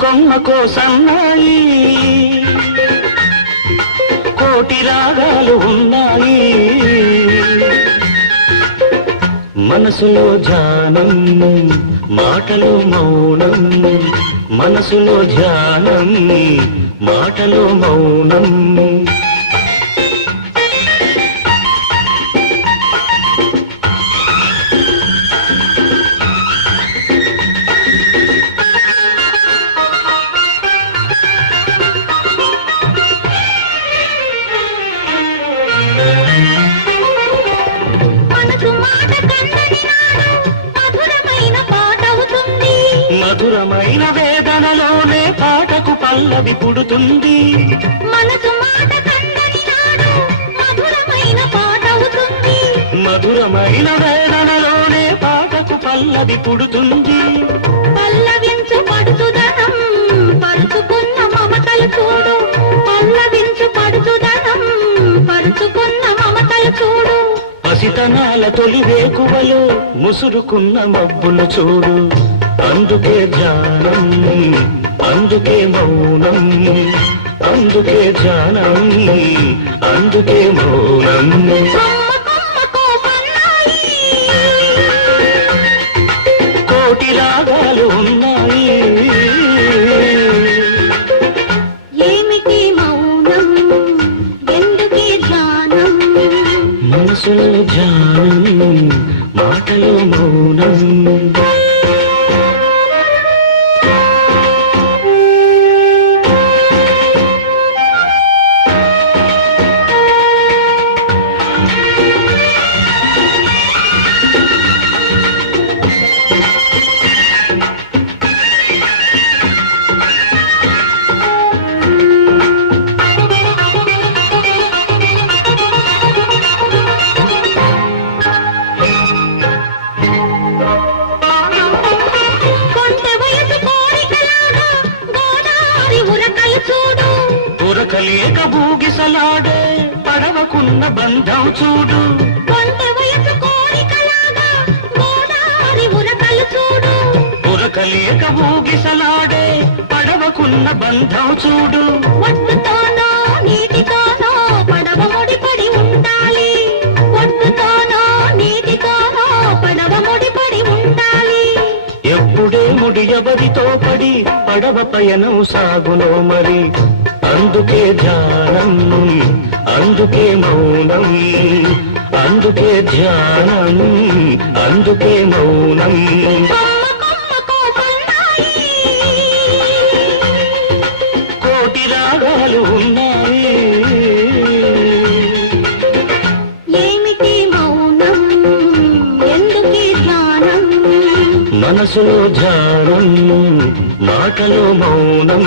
కొమ్మకో సన్నాయి కోటి రాగాలు ఉన్నాయి మనసులో ధ్యానం మాటలో మౌనం మనసులో ధ్యానం మాటలో మౌనం మధురమైన వేదనలోనే పాటకు పల్లవి పుడుతుంది మనసు మాట కందని నాడు మధురమైన పాట అవుతుంది మధురమైన వేదనలోనే పాటకు పల్లవి పుడుతుంది పల్లవించు పడుతుదనం పరుచుకున్న మమతలు చూడు పల్లవించు పడుతుదనం పరుచుకున్న మమతలు చూడు పసితనాల తొలి వేకువలో ముసురుకున్న మబ్బులు చూడు అందుకే ధ్యానం అందుకే మౌనం అందుకే ధ్యానం అందుకే మౌనం కోటి రాగాలు ఉన్నాయి ఏమిటి మౌనం ఎందుకే ధ్యానం మనసులో ధ్యానం మాటలో మౌనం ఉరకలేక బూగిసలాడే పడవకున్న బంధం చూడు ఉరకలేక బూగిసలాడే పడవకున్న బంధం చూడు ఒడ్డుతోనో నీటితోనో పడవ ముడిపడి ఉండాలి ఒడ్డుతోనో నీటితోనో పడవ ముడిపడి ఉండాలి ఎప్పుడే ముడియబడితో పడి పడవ పయనం సాగునో మరి అందుకే ధ్యానం అందుకే మౌనం అందుకే ధ్యానం అందుకే మౌనం కోటి రాగాలు ఉన్నాయి ఏమిటి మౌనం ఎందుకే ధ్యానం మనసులో ధ్యానం మాటలో మౌనం